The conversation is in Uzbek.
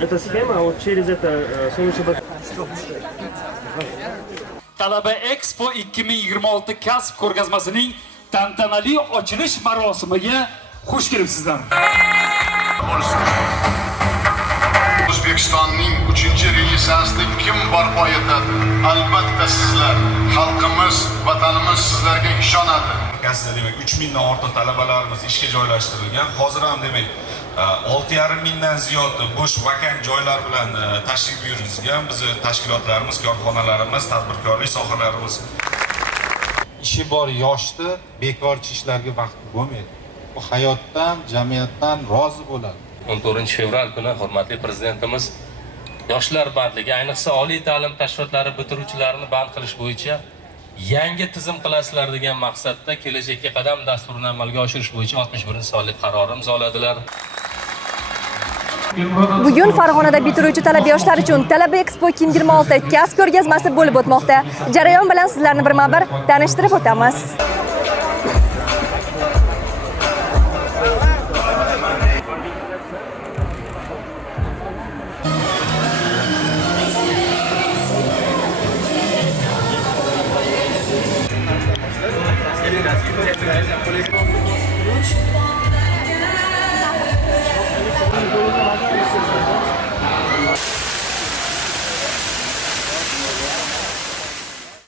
Это схема, а вот через это солнечное. Talaba Expo 2026 kasb ko'rgazmasining tantanali ochilish marosimiga xush kelibsizlar. O'zbekistonning 3-renessansini kim barpo etadi? Albatta sizlar. Xalqimiz, vatanimiz sizlarga ishonadi. Aslida demak 3000 dan ortiq talabalarimiz ishga joylashtirilgan. Hozir ham demak 6,5 mingdan ziyod bo'sh vakant joylar bilan tashrif buyurilgan. Bizni tashkilotlarimiz, korxonalarimiz, tadbirkorlik sohalarimiz ishi bor yoshni bekorchi ishlarga vaqt bo'lmaydi. Bu hayotdan, jamiyatdan rozi bo'ladi. 14-fevral kuni hurmatli prezidentimiz yoshlar bandligi, ayniqsa oliy ta'lim tashkilotlari bitiruvchilarini band qilish bo'yicha yangi tizim qilasizlar degan maqsadda kelajakka qadam dasturini amalga oshirish bo'yicha 61-sonli qaror imzoladilar. Bugun Farg'onada bitiruvchi talaba yoshlar uchun Talaba Expo 2026 kasb ko'rgazmasi bo'lib o'tmoqda. Jarayon bilan sizlarni birma-bir tanishtirib o'tamiz.